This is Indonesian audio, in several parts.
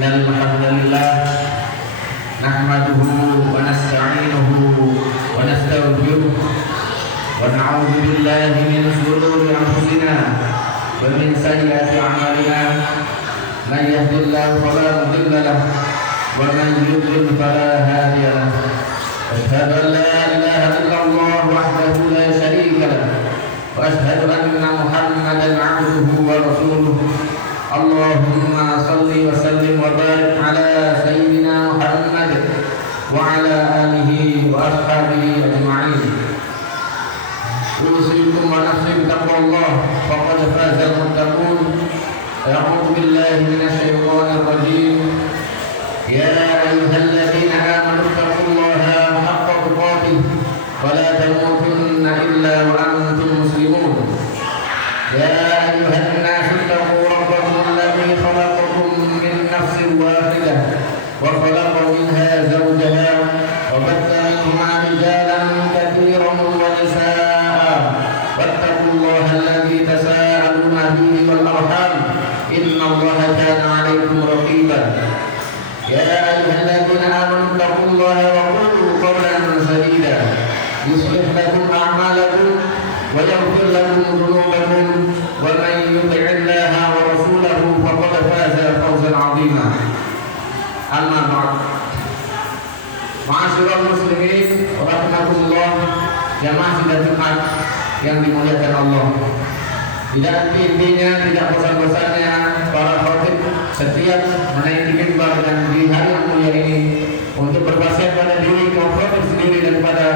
Innal hamdalillah nahmaduhu wa nasta'inuhu wa nastaghfiruh wa na'udzu billahi min shururi anfusina wa min sayyiati a'malina. Man yahdihillahu fala mudilla lahu wa man yudlil fala hadiya lahu. Asyhadu an la ilaha illallah wahdahu la syarika lahu wa asyhadu anna Muhammadan 'abduhu wa rasuluh. Allahumma salli wa sallim wa barik ala sayyidina Muhammad wa ala alihi wa ashabihi ajma'in. Usikum wa nafsi bittaqwallah faqad faza al-muttaqun. A'udzu billahi minasy syaithanir rajim. Ya ayyuhalladzina amanu taqullaha haqqa tuqatih wa la tamutunna illa wa antum muslimun. Ya ayyuhan nasu taqu واحدة وخلق منها زوجها وبث منهما رجالا كثيرا ونساء واتقوا الله الذي تساءلون به والأرحام إن الله كان عليكم رقيبا. يا أيها الذين آمنوا اتقوا الله وقولوا قولا سديدا يصلح لكم أعمالكم ويغفر لكم ذنوبكم ومن يطع الله ورسوله فقد فاز فوزا عظيما. Amma ba'd. Ma'asyiral muslimin rahimakumullah, jamaah sidang Jumat yang dimuliakan Allah. Tidak intinya, tidak bosan-bosannya para khatib setiap menaiki mimbar dan di hari yang mulia ini untuk berwasiat pada diri kaum khatib sendiri dan kepada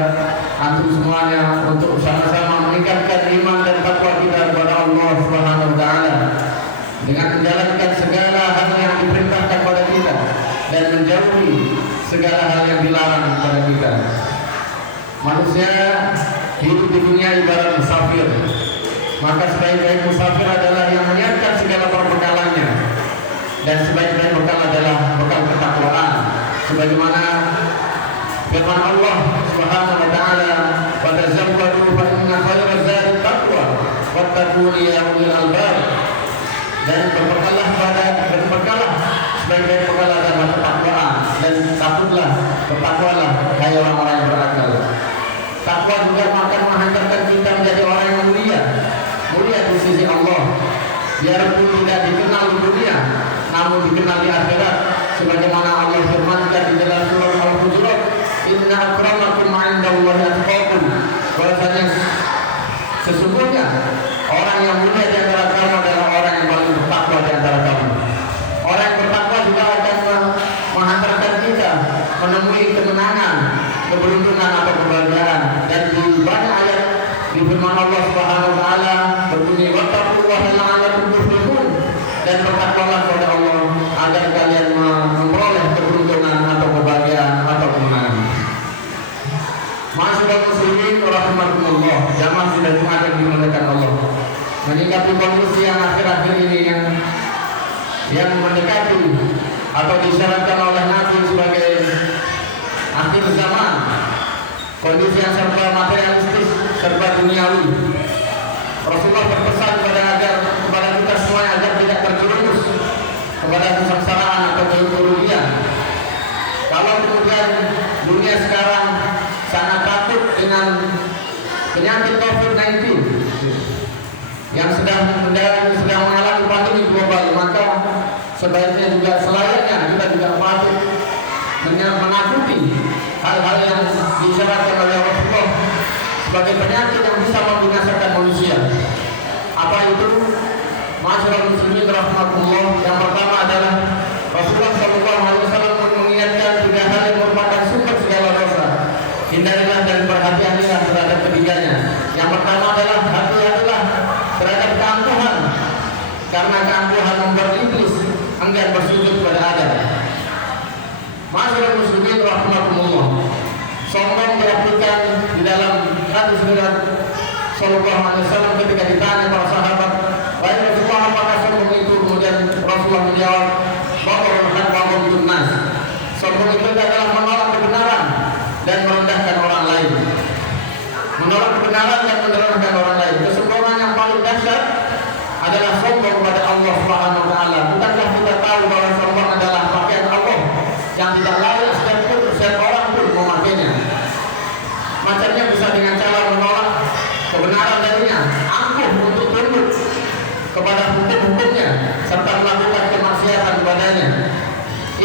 antum semuanya untuk sama-sama meningkatkan iman dan takwa kita kepada Allah Subhanahu wa taala dengan menjalankan segala hal yang diperintahkan kepada kita dan menjauhi segala hal yang dilarang kepada kita. Manusia hidup di dunia ibarat musafir, maka sebaik-baik musafir adalah yang menyiapkan segala perbekalannya, dan sebaik-baik bekal adalah bekal ketakwaan, sebagaimana firman Allah Subhanahu wa taala, "Wa tazawwadu fa inna khairaz zadi taqwa wattaquni ya ulil albab." Dan berbekalah sebagai bekal adalah ketakwaan, dan takutlah, bertakwalah hai orang-orang yang berakal. Takwa juga akan menghantarkan kita menjadi orang yang mulia di sisi Allah. Biarpun tidak dikenal di dunia, namun dikenal di akhirat, sebagaimana Allah firmankan di dalam surah Al-Hujurat, "Inna akramakum 'indallahi atqakum." Bahwasanya sesungguhnya orang yang mulia di antara kamu adalah orang yang paling bertakwa di antara kamu. Orang yang bertakwa juga akan menghantarkan kita menemui kemenangan, keberuntungan atau kebahagiaan. Dan di banyak ayat di firman Allah Subhanahu wa taala berbunyi, "Wattaqullaha la'allakum tuflihun." Dan bertakwalah kepada Allah agar kalian memperoleh keberuntungan atau kebahagiaan atau kemenangan. Ma'asyiral muslimin rahimakumullah, jamaah sidang Jumat yang dimuliakan Allah. Menyikapi kondisi yang akhir-akhir ini yang mendekati atau disyaratkan oleh Nabi sebagai akhir zaman, kondisi yang serba materialistis, serba duniawi. Rasulullah berpesan kepada kita semua agar tidak terjerumus kepada kesengsaraan atau kerugian. Kalau kemudian dunia sekarang sangat takut dengan penyakit COVID-19 yang sedang mengalami pandemi global, maka sebaiknya juga selayaknya kita juga patut menakuti hal-hal yang disyaratkan oleh Rasulullah sebagai penyakit yang bisa membinasakan manusia. Apa itu? Ma'asyiral muslimin rahimakumullah, yang pertama adalah Rasulullah SAW mengingatkan 3 hal yang merupakan sumber segala dosa. Hindarilah dan berhati-hatilah terhadap ketiganya. Yang pertama adalah hati-hatilah terhadap keangkuhan, karena keangkuhan membuat iblis enggan bersujud kepada Adam. Ma'asyiral muslimin rahimakumullah, sombong dilakukan di dalam hadis riwayat Sallallahu alaihi wasallam ketika ditanya para sahabat, "Wahai Rasulullah, apakah sombong itu?" Kemudian Rasulullah menjawab, "Batrul haq wa ghamdun nas." Sombong itu adalah menolak kebenaran dan merendahkan orang lain. Menolak kebenaran dan merendahkan orang lain. Kesombongan yang paling dahsyat adalah sombong kepada Allah Subhanahu wa taala. Bukankah kita tahu bahwa sombong adalah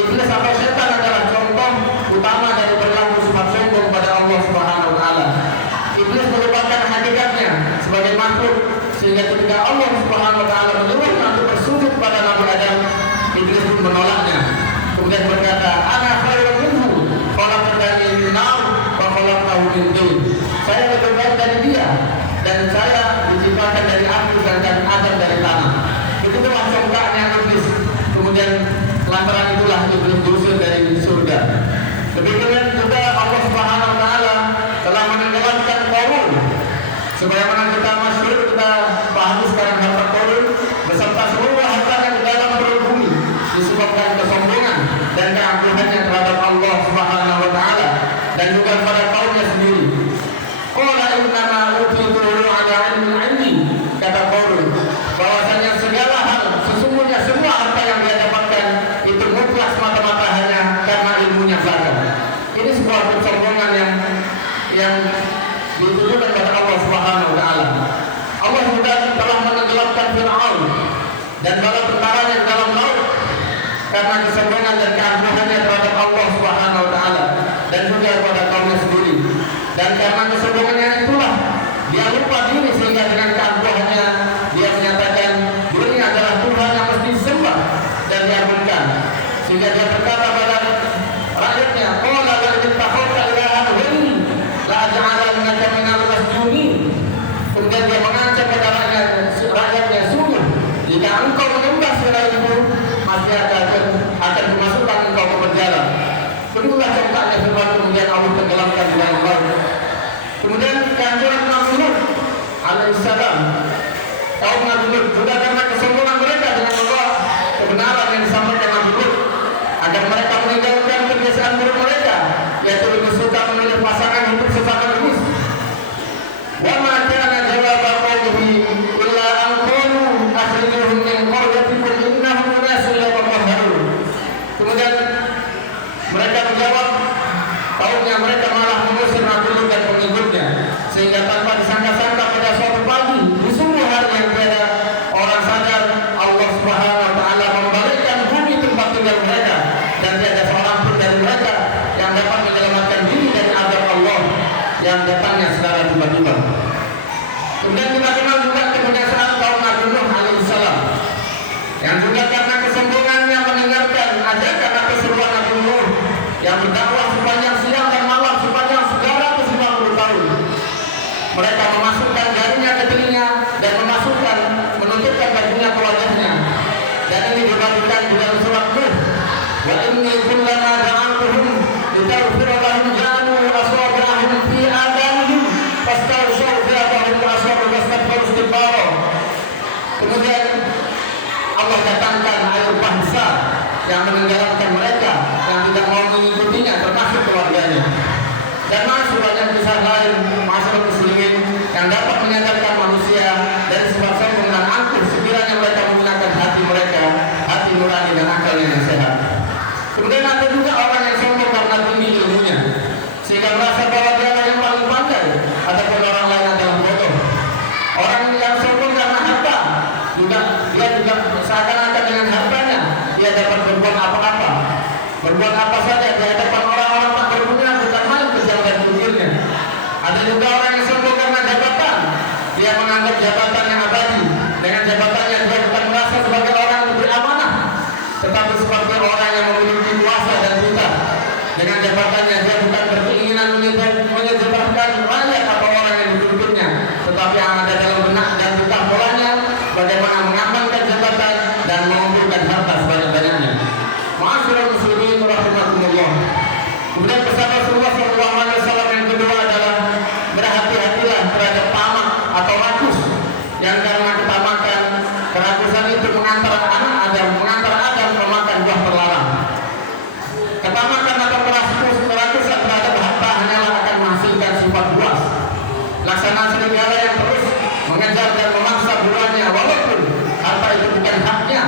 Iblis atau setan adalah contoh utama dari perilaku sifat sombong pada Allah Subhanahu wa taala. Iblis merupakan hakikatnya sebagai makhluk, sehingga ketika Allah Subhanahu wa taala menyuruh untuk bersujud pada Nabi Adam, Iblis pun menolaknya. Kemudian berkata, "Ana khairun minhu, khalaqtani min nar wa khalaqtahu min tin." Saya lebih baik dari dia dan saya diciptakan dari api sedangkan Adam dari tanah. Itulah congkaknya iblis. Kemudian lantaran itulah iblis diusir dari surga. Demikian juga Allah Subhanahu wa taala telah menenggelamkan Qarun. Sebagaimana kita masyhur, kita pahami sekarang harta Qarun beserta seluruh hartanya di dalam perut bumi disebabkan kesombongan dan keangkuhannya terhadap Allah Subhanahu wa taala dan juga pada kaumnya sendiri. Qala innama utituhu ala ilmin 'indi, kata Qarun bahwasanya segala hal, sesungguhnya semua harta yang dia dapatkan itu mutlak semata-mata hanya karena ilmunya saja. Ini sebuah kesombongan yang ditujukan kepada Allah Subhanahu wa taala. Allah juga telah menenggelamkan Fir'aun dan bala tentaranya di dalam laut karena kesombongan dan keangkuhannya terhadap Allah Subhanahu wa taala dan juga kepada kaumnya sendiri. Dan karena kesombongannya itulah dia lupa diri, sehingga dengan keangkuhannya dia menyatakan dirinya adalah Tuhan yang mesti disembah dan diagungkan. Sehingga dia berkata pada rakyatnya, "Qala la takhawta ilahan ghairi la aj'alannaka minal masjunin." Kemudian dia mengancam kepada rakyatnya, "Sungguh jika engkau menyembah selain itu, pasti akan dimasukkan engkau ke penjara." Begitulah contohnya firman, kemudian Allah tenggelamkan di dalam laut. Kemudian kehancuran Nabi Lut alaihissalam, kaum Nabi Lut juga karena kesombongan mereka dengan membawa kebenaran yang disampaikan Nabi Lut, agar mereka meninggalkan kebiasaan buruk mereka, yaitu lebih suka memilih pasangan hidup sesama jenis. Wa ma kana jawaba qaumihi illa an qalu akhrijuhum min qaryatikum innahum unasun yatahharun. Kemudian mereka menjawab, kaumnya mereka malah mengusir Nabi Lut dan pengikutnya, sehingga tanpa disangka-sangka pada suatu pagi di sungguh hari yang beda, orang sadar Allah Subhanahu wa taala membalikkan bumi tempat tinggal mereka dan tiada seorang pun dari mereka yang dapat menyelamatkan diri dari azab Allah yang datangnya secara tiba-tiba. Kemudian kita kenal juga kebiasaan kaum Nabi Nuh alaihissalam yang juga karena kesombongannya mendengarkan ajakan atau seruan Nabi Nuh yang berdakwah sepanjang siang dan malam sepanjang 950 tahun. Mereka memasukkan jarinya ke telinga dan menutupkan bajunya ke wajahnya. Dan ini dibagikan di dalam surat Nuh. Wa inni kullama da'awtuhum litaghfira lahum ja'alu asabi'ahum fi adanihim fastaghfiru thiyabahum wa ashabu wastaghfiru istighfara. Kemudian Allah datangkan air bah besar yang menenggelamkan mereka yang tidak mau mengikutinya, termasuk keluarganya. Dan masih banyak kisah lain masyarakat muslimin yang dapat menyadarkan manusia dari sifat sombong dan angkuh sekiranya mereka menggunakan hati mereka, hati nurani dan akalnya yang sehat. Kemudian ada juga orang yang sombong karena tinggi ilmunya, sehingga merasa bahwa dia yang paling pandai, ataupun orang lain adalah bodoh. Orang yang sombong karena harta, dia juga seakan-akan dengan hartanya dia dapat berbuat apa-apa, berbuat apa saja di hadapan orang-orang tak berguna, bukan main kejam dan kecilnya. Ada juga orang yang sombong karena jabatan, dia menganggap jabatan yang abadi. Dengan jabatannya dia bukan merasa sebagai orang yang beramanah, tetapi seperti orang yang memiliki kuasa dan duta. Dengan jabatannya dia bukan berkeinginan menyejahterakan rakyat atau orang yang dipimpinnya, tetapi yang ada dalam benak dan duta polanya bagaimana mengamankan jabatan dan mengumpulkan harta sebanyak-banyaknya. Ma'asyiral muslimin rahimakumullah. Kemudian pesan Rasulullah SAW yang kedua adalah berhati-hatilah terhadap tamak atau rakus, yang karena ketamakan, kerakusan itu mengantar Adam memakan buah terlarang. Ketamakan atau kerakusan terhadap harta hanyalah akan menghasilkan sifat buas, laksana serigala yang terus mengejar dan memaksa buahnya walaupun harta itu bukan haknya.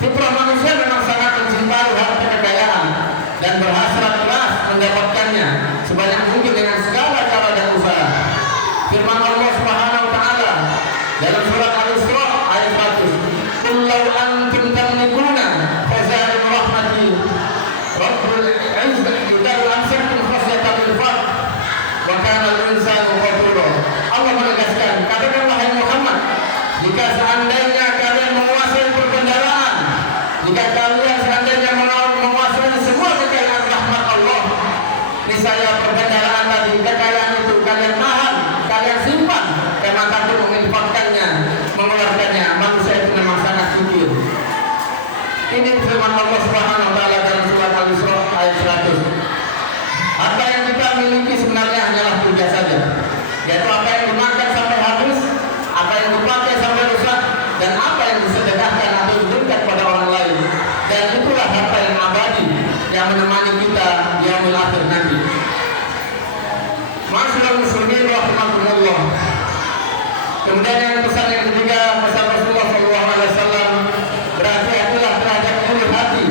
Fitrah manusia memang sangat mencintai harta kekayaan dan berhasrat keras mendapatkannya sebanyak mungkin dengan segala cara dan usaha. Firman Allah Subhanahu wa taala dalam surat Al-Isra ayat 100, "Qul law antum tamlikuna khaza'in rahmati supaya perbendaharaan tadi, kekayaan itu kalian tahan, kalian simpan, karena takut menginfakkannya, mengeluarkannya. Manusia itu memang sangat kikir. Ini firman Allah Subhanahu wa taala dalam surat Al-Isra ayat 100. Apa yang kita miliki sebenarnya hanyalah dunia saja, yaitu apa yang dimakan sampai habis, apa yang dipakai sampai rusak, dan apa yang disedekahkan atau diberikan pada orang lain. Dan itulah harta yang abadi yang menemani kita yaumul akhir nanti. Masyaallah muslimin rahimakumullah. Kemudian yang pesan yang ketiga, pesan Rasulullah SAW, berarti adalah terhadap ulu hati,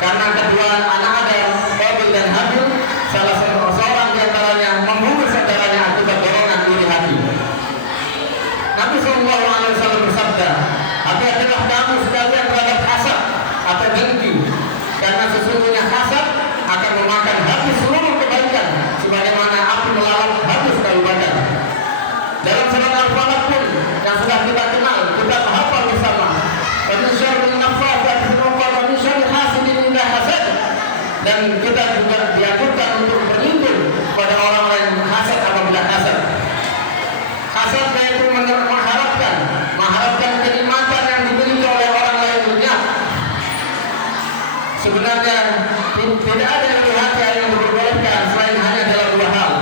karena kedua anak Adam, Qabil dan Habil, salah seorang di antaranya membunuh saudaranya akibat dorongan iri hati. Nabi SAW bersabda, hati-hatilah kamu sekalian terhadap hasad atau dengki, karena sesungguhnya hasad akan memakan habis seluruh kebaikan, sebagaimana api melalap habis kayu bakar. Dalam surat Al-Falaq pun yang sudah kita kenal, kita hafal bersama, dan kita juga dianjurkan untuk berlindung pada orang-orang yang hasad apabila hasad. Hasad yaitu mengharapkan kenikmatan yang dimiliki oleh orang lain dunia. Sebenarnya tidak ada yang hati yang diperbolehkan selain hanya dalam dua hal,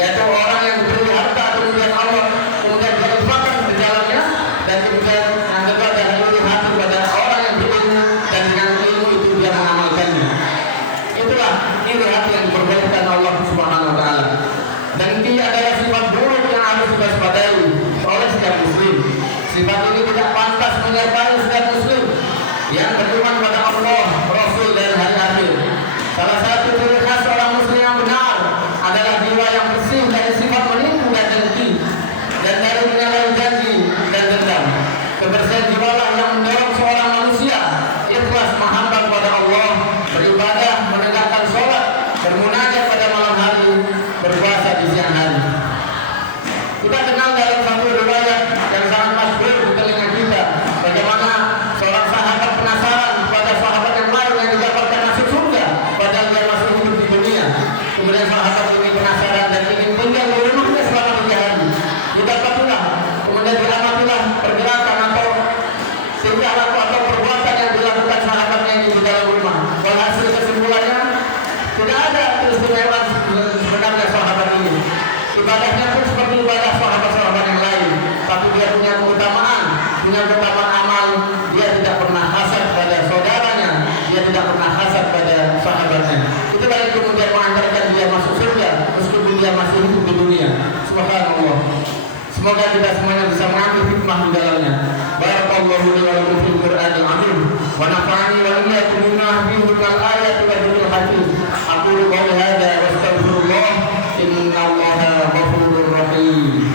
yaitu orang yang diberi harta kemudian Allah kemudian berinfakkan di dalamnya, dan kemudian yang kedua adalah iri hati pada orang yang berilmu dan dengan ilmu itu dia mengamalkannya. Itulah iri hati yang diperbolehkan Allah Subhanahu wa taala. Dan ini adalah sifat buruk yang harus diwaspadai oleh setiap muslim. Sifat ini tidak pantas menyertai setiap muslim yang beriman pada Allah, Rasul dan hari akhir. Salah satu ciri khas orang muslim yang benar adalah jiwa yang bersih dari sifat menipu dan dengki, dan dari menyalahi janji dan dendam. Kebersihan jiwalah yang mendorong seorang manusia ikhlas menghamba kepada Allah, beribadah, menegakkan sholat, bermunajat pada malam hari, berpuasa di siang hari. Kita kenal dalam satu riwayat yang sangat masyhur di telinga kita, bagaimana seorang sahabat penasaran kepada sahabat yang lain yang didapatkan masuk surga, padahal dia masih hidup di dunia. Kemudian sahabat ini penasaran dan ingin tinggal di rumahnya selama 3 hari. Didapatilah, kemudian diamatilah pergerakan atau tingkah laku atau perbuatan yang dilakukan sahabatnya ini di dalam rumah. Walhasil kesimpulannya, tidak ada keistimewaan sebenarnya sahabat ini. Ibadahnya pun seperti ibadah sahabat-sahabat yang lain, tapi dia punya keutamaan amal. Dia tidak pernah hasad pada saudaranya, dia tidak pernah hasad pada sahabatnya. Itulah yang kemudian mengantarkan dia masuk surga meskipun dia masih hidup di dunia. Subhanallah. Semoga kita semuanya bisa mengambil hikmah di dalamnya. Barakallahu li wa lakum fil Qur'anil azim wa nafa'ani wa iyyakum bima fihi minal ayati wa dzikril hakim. Aqulu qawli hadza wa astaghfirullah, innallaha ghafurur rahim.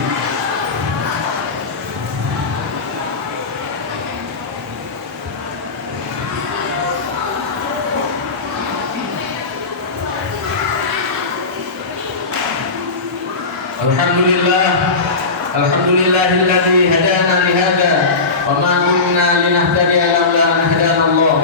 Alhamdulillahilladzi hadana li hadza wa ma kunna linahtadiya laula an hadana Allah.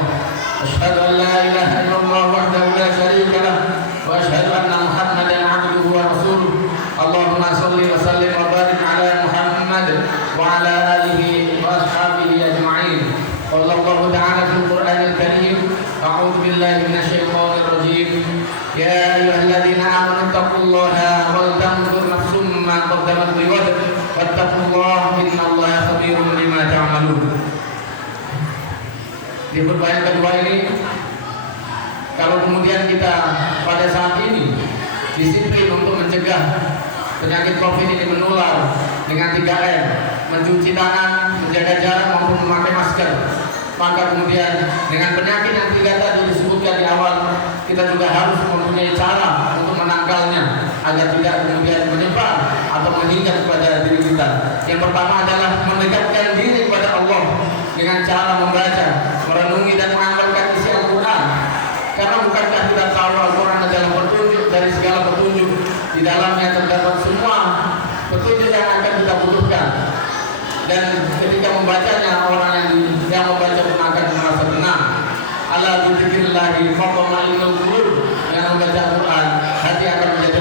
Asyhadu an la ilaha illallah wahdahu la syarika lah wa asyhadu anna Muhammadan 'abduhu wa rasuluh. Allahumma shalli wa sallim wa barik ala Muhammad wa ala alihi wa ashabihi ajma'in. Wallahu ta'ala fil Qur'anil Karim. A'udzu billahi minasy syaithanir rajim. Ya ayyuhalladzina amanu taqullaha wal tanzur nafsum ma qaddamat lighad wattaqullaha innallaha khabirum bima ta'malun. Di khutbah yang kedua ini, kalau kemudian kita pada saat ini disiplin untuk mencegah penyakit COVID ini menular dengan 3M, mencuci tangan, menjaga jarak maupun memakai masker, maka kemudian dengan penyakit yang 3 tadi disebutkan di awal, kita juga harus mempunyai cara untuk menangkalnya agar tidak kemudian menyebar atau menginjak kepada diri kita. Yang pertama adalah mendekatkan diri kepada Allah dengan cara membaca, merenungi dan mengamalkan isi Al-Quran. Karena bukankah kita tahu Al-Quran adalah petunjuk dari segala petunjuk, di dalamnya terdapat semua petunjuk yang akan kita butuhkan. Dan ketika membacanya, orang yang membaca pun akan merasa tenang. Ala bidzikrillahi fatma'innul qulub. Dengan membaca Al-Quran, hati akan menjadi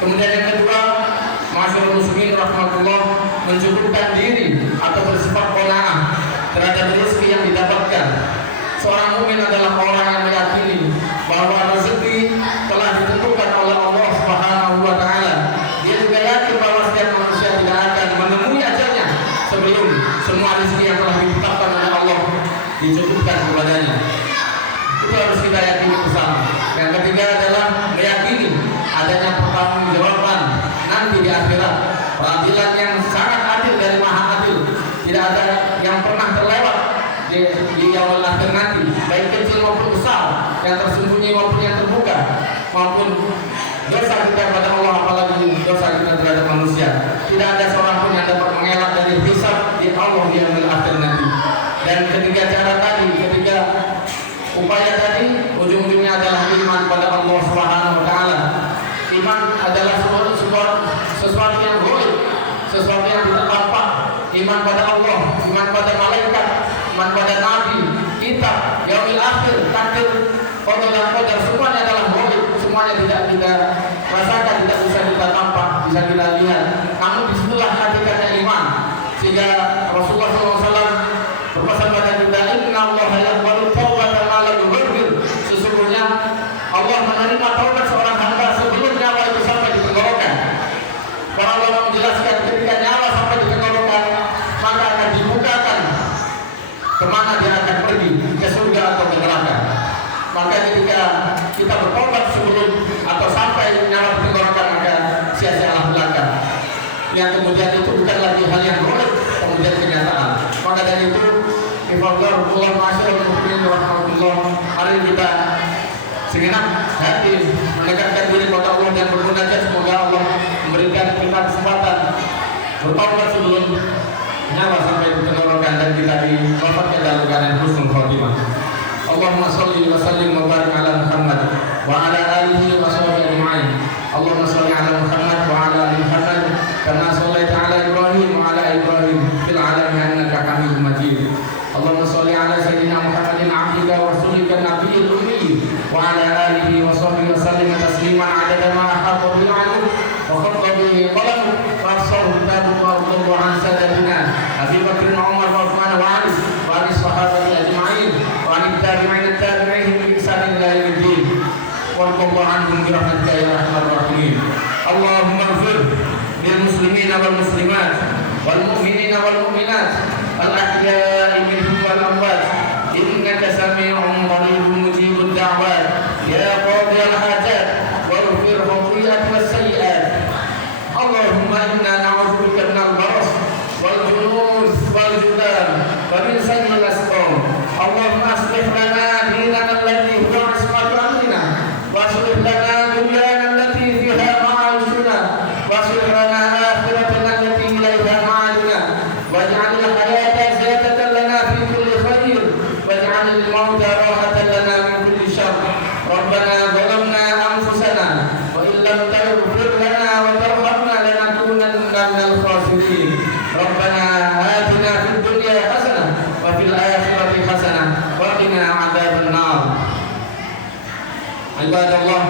Kemudian yang kedua, masyarakat muslimin rahmatullah, mencukupkan diri atau bersifat qanaah terhadap rezeki yang didapatkan. Seorang mukmin adalah orang yang meyakini bahwa rezeki telah ditentukan oleh Allah Subhanahu wa taala. Dia juga yakin bahwa setiap manusia tidak akan menemui ajalnya sebelum semua rezeki yang telah ditetapkan oleh Allah dicukupkan kepadanya. Itu harus kita yakini bersama. Yang ketiga adalah meyakini adanya pertanggungjawaban nanti di akhirat, peradilan yang sangat adil dari Maha Adil. Tidak ada yang pernah terlewat di yaumul akhir nanti, baik kecil maupun besar, yang tersembunyi maupun yang terbuka, maupun dosa kita kepada Allah, apalagi dosa kita terhadap manusia. Tidak ada seorang pun yang dapat mengelak dari hisab di Allah di yaumul akhir nanti. Dan ketiga cara tadi, ketiga upaya tadi, ujung-ujungnya adalah iman pada Allah Subhanahu wa taala. Iman adalah sesuatu yang gaib, sesuatu yang tidak tampak. Iman pada Allah, iman pada malaikat, iman pada nabi, kitab, yaumil akhir, takdir, qada dan qadar, semuanya adalah gaib, semuanya tidak kita rasakan, tidak bisa kita tampak, bisa kita lihat. Namun disitulah hakikatnya iman. Sehingga Rasulullah SAW berpesan pada kita, Inna Allah yaqbalu taubatan ma la yughargir. Sesungguhnya Allah menerima taubat seorang hamba sebelum nyawa itu sampai di tenggorokan. Para ulama menjelaskan ketika nyawa sampai di tenggorokan, maka akan dibukakan kemana dia akan pergi, ke surga atau ke neraka. Maka ketika kita bertobat sebelum atau sampai nyawa di tenggorokan, maka sia-sialah belaka. Yang kemudian itu bukan lagi hal yang gaib, kemudian kenyataan. Maka dari itu, ifadhullah masyaallah muslimin rahmatullah, mari kita segenap hati mendekatkan diri kepada Allah dan bermunajat, semoga Allah memberikan kita kesempatan bertaubat sebelum nyawa sampai di tenggorokan dan kita diwafatkan dalam keadaan husnul khotimah. Allahumma sholli wa sallim wa barik ala Muhammad wa ala alihi wa sahbihi ajma'in. Allahumma sholli ala Muhammad wa ala ali Muhammad kama shallaita ala Ibrahim wa ala Ibrahim fil alamin innaka Hamidum Majid. Allahumma sholli ala sayyidina Muhammadin abdika wa rasulika nabiyil ummi wa ala alihi wa sahbihi wa sallim tasliman adada ma ahata bil ilm wa khatta bi qalam wa afsahu kitabuk wa radallahu an sadatina Abi Bakr Umar wa Uthman wa Ali wa ali sahabati ajma'in wa an tabi'in tabi'ihim bi ihsan ila yaumiddin wa radallahu anhum bi rahmatika ya arhamar rahimin. Allahumma ighfir lil muslimina wal muslimat wal mu'minina wal mu'minat al ahya'i minhum wal amwat innaka sami'un qaribun mujibud da'wat ya qadiyal hajat waghfir khati'at was sayyi'at. Allahumma inna na'udzubika minal baras wal junun wal judan wa min sayyi'il asqam. Allahumma aslih lana dinana alladhi huwa ismatu amrina wa aslih lana dunyana allati fiha ma'ashuna wa aslih lana akhiratana allati ilayha ma'aduna waj'al al-hayata ziyadatan lana fi kulli khair waj'al al-mauta rahatan lana min kulli syarr. Rabbana zalamna anfusana wa illam taghfir lana wa tarhamna lanakunanna minal khasirin. Rabbana atina fid dunya hasanah wa fil akhirati hasanah wa qina adzaban nar. Ibadallah,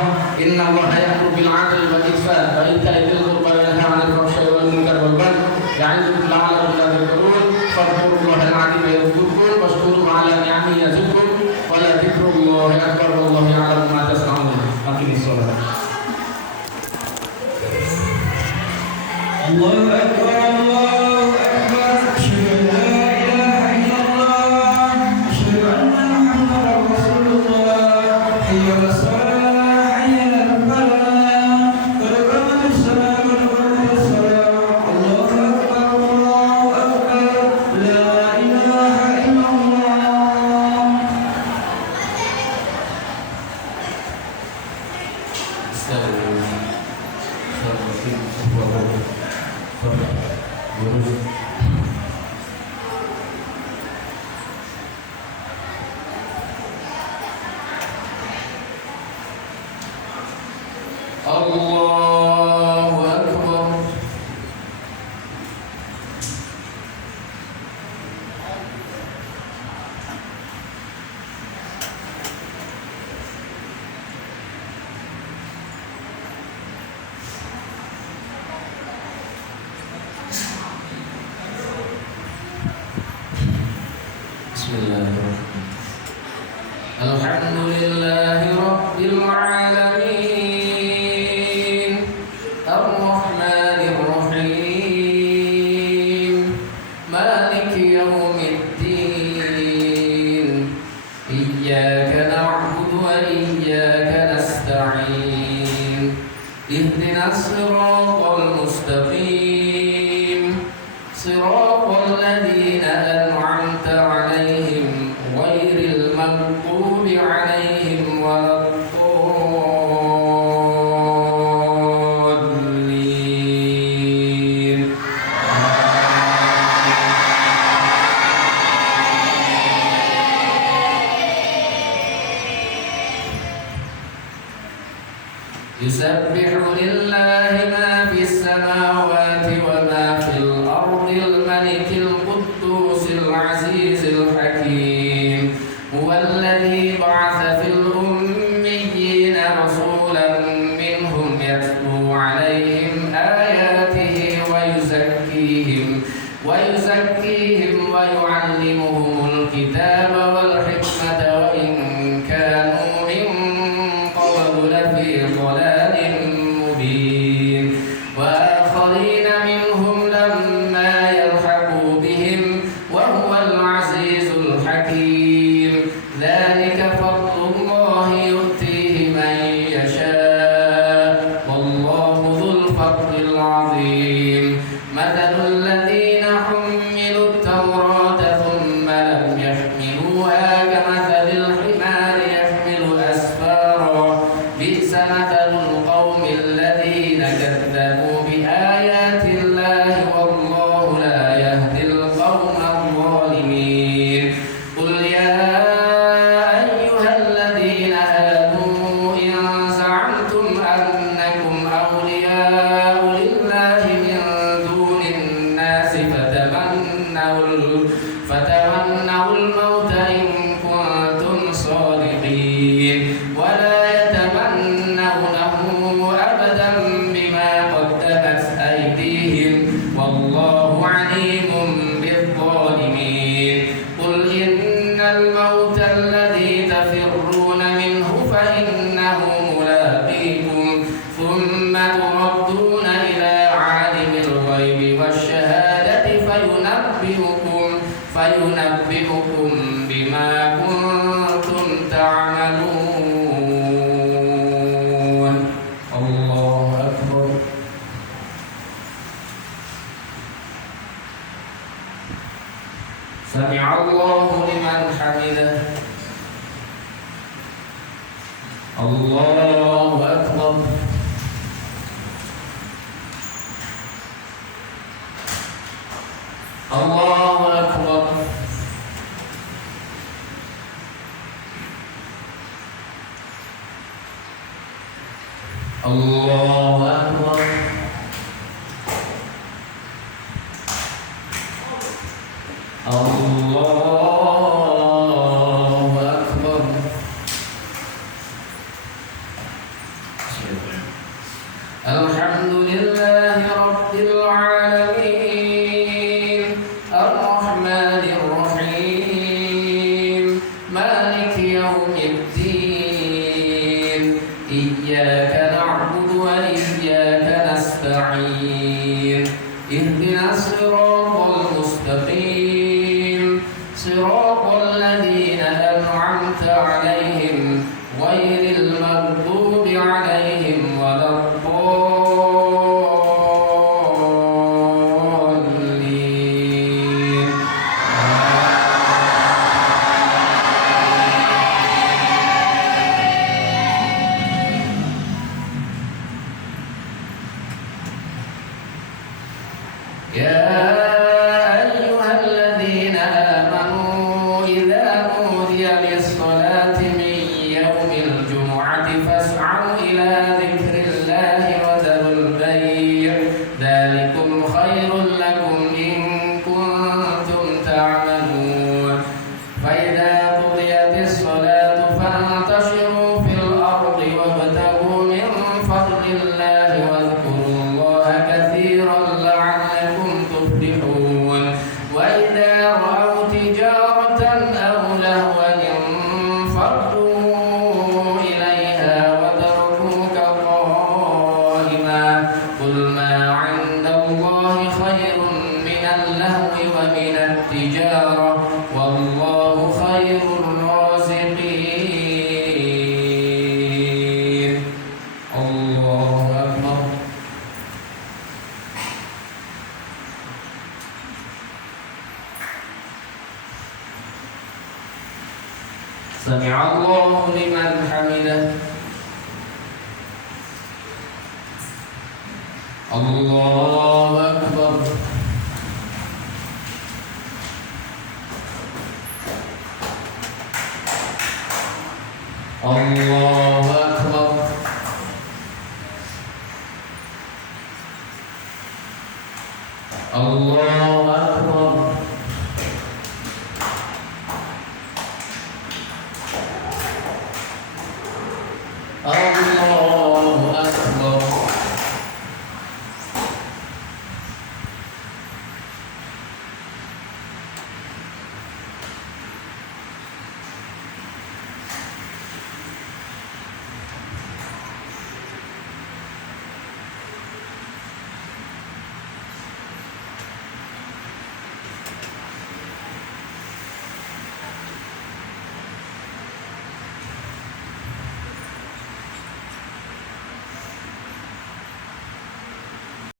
inna Allaha ya'muru bil 'adli wal ihsan wa ita'i dzil qurba wa yanha 'anil fahsya'i wal munkari wal baghi ya'idukum la'allakum tadhakkarun. Fadhkurullahal 'azima yadhkurkum washkuruhu 'ala ni'amihi yazidkum wa la dzikrullahi akbar wallahu ya'lamu ma tasna'un. Aqimis shalah. Allahu akbar, Allahu akbar. Asyhadu an la ilaha illallah, asyhadu anna Muhammadar Rasulullah. Hayya 'alas shalah, hayya 'alal falah, qad qamatis shalah, qad qamatis shalah. Allahu akbar, Allahu akbar. La ilaha illallah. Allahu akbar. Bismillahirrahmanirrahim. Alhamdulillahi Rabbil Alamin, Ar-Rahmanir Rahim, Maliki Yawmiddin, Iyyaka na'budu wa iyyaka nasta'in, Ihdinas siratal mustaqim, siratal ladzina an'amta 'alaihim ghairil maghdubi 'alaihim waladdallin. Yusabbihu lillahi ma fis samawati wa ma fil ardil malikil quddusil azizil hakim. Huwallazi ba'atha fil ummiyyina rasulan minhum yatlu 'alaihim ayatihi wa yuzakkihim wa yu'allimuhumul kitaba wal hikmata wa in kanu min qablu lafi dhalalin mubin. Wa akharina minhum lamma yalhaqu bihim wa huwal azizul hakim. Dzalika fadlullahi yu'tihi man yasha' wallahu dzul fadlil 'azim. Mathalul ladzina hummilut tawrata thumma lam yahmiluha kamathalil himari yahmilu asfara. Bi'sa mathalul qaumil ladzina kadzdzabu biayatillahi wallahu la yahdil qaumadh dhalimin. Qul ya ayyuhalladzina amanu in za'amtum annakum awliya'u lillahi min dunin nasi fatamannawul mauta in kuntum shadiqin wa la yatamannawnahu abadan bima qaddamat aydihim wallahu 'alimun bizzalimin. Qul innal mauta alladhi tafirruna minhu fa innahu mulaqikum thumma turadduna ila 'alimil ghaibi wasyahadati fayunabbi'ukum bima kuntum ta'malun. Allahu akbar. Sami'allahu liman hamidah. Allahu akbar. Allahu akbar. Allahu akbar. Allahu akbar. Alhamdulillahi Rabbil Alamin, Ar-Rahmanir Rahim, Maliki Yawmiddin, Iyyaka na'budu wa iyyaka nasta'in, Ihdinas siratal mustaqim, siratal ladzina an'amta 'alaihim ghairil maghdubi 'alaihim waladdallin. Ya ayyuhalladzina amanu idza nudiya lis-salati min yawmil jumu'ati fas'au ila dzikrillahi wa dharul bay'. Dzalikum khairul lakum in kuntum ta'lamun. Fa idza qudiyatis salatu fantashiru fil ardi wabtaghu min fadlillahi wadhkurullaha katsiran la'allakum tuflihun. Wa idza ra'aw tijaratan الله أكبر. الله أكبر. الله